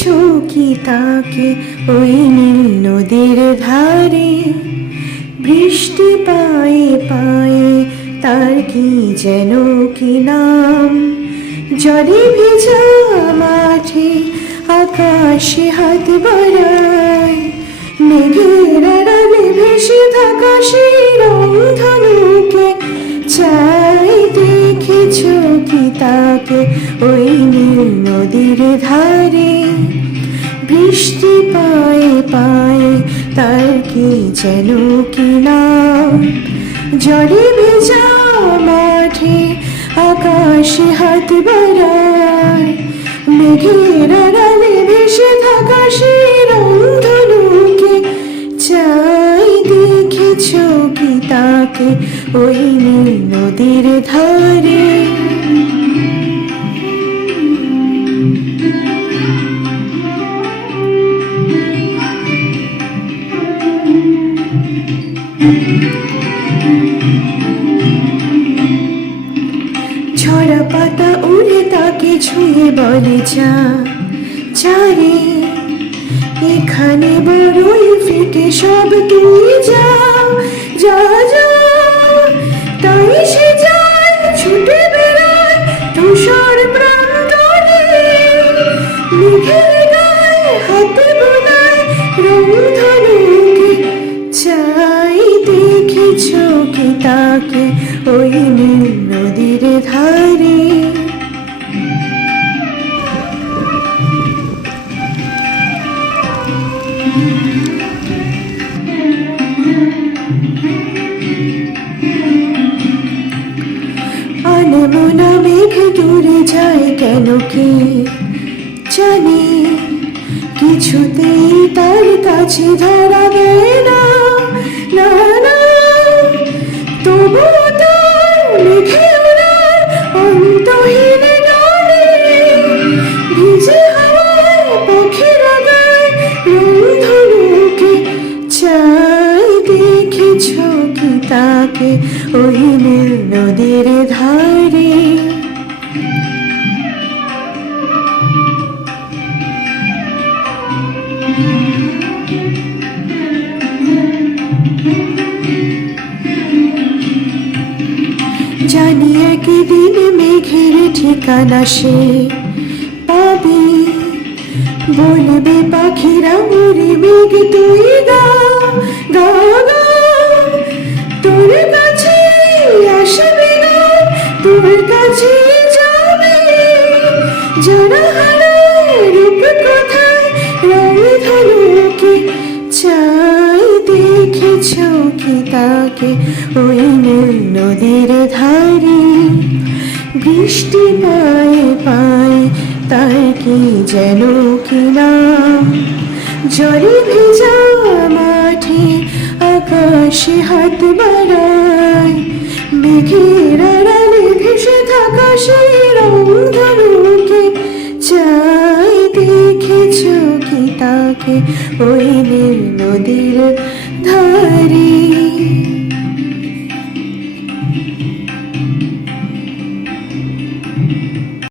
দেখেছো কি তাকে ওই নীল নদীর ধারে? বৃষ্টি পায়ে পায়ে তার কি যেন কি নাম। জলে ভেজা মাঠে আকাশে হাত বাড়ায়, মেঘের আড়ালে ভেসে থাকা সেই রংধনুকে চাই। দেখেছো কি তাকে ওই নীল নদীর ধারে? বৃষ্টি পায়ে পায়ে তার কি যেন কি নাম। জলে ভেজা মাঠে আকাশে হাত বাড়ায়, মেঘের আড়ালে ভেসে থাকা সেই রংধনুকে চাই। দেখেছো কি তাকে ওই নীল নদীর ধারে? ঝরা পাতা উড়ে তাকে ছুঁয়ে বলে যা চারে, এখানে বড়ই ফিকে সব তুই যা যা যা। তাই সে যায় ছুটে বেড়ায় তুষার প্রান্তরে, মেঘের গায়ে হাতে বোলায় রংধনুকে চাই। দেখেছো কি তাকে ওই নীল নদীর ধারে? আনমনা মেঘ দূরে যায় কেন কে জানে, কিছুতেই তার কাছে ধরা দেয় না না না। তবু তার মেঘে ওড়ার অন্তহীন গানে, ভিজে হাওয়ায় পাখিরা গায় রংধনুকে চাই। দেখেছো কি তাকে ওই নীল নদীর ধারে? জানি একদিন মেঘের ঠিকানা সে পাবে, বলবে পাখিরা ওরে মেঘ তুই গা গা গা। তোর কাছে আসবে না, তোর কাছে যাবে, যারা হারায় রূপ কোথায় রংধনুকে চাই। দেখেছো কি তাকে ওই নীল নদীর ধারে? বৃষ্টি পায়ে পায়ে তার কি যেন কি নাম। জলে ভেজা মাঠে আকাশে হাত বাড়ায়, মেঘের আড়ালে ভেসে থাকা সেই রংধনুকে চাই। দেখেছো কি তাকে ওই নীল নদীর ধারে?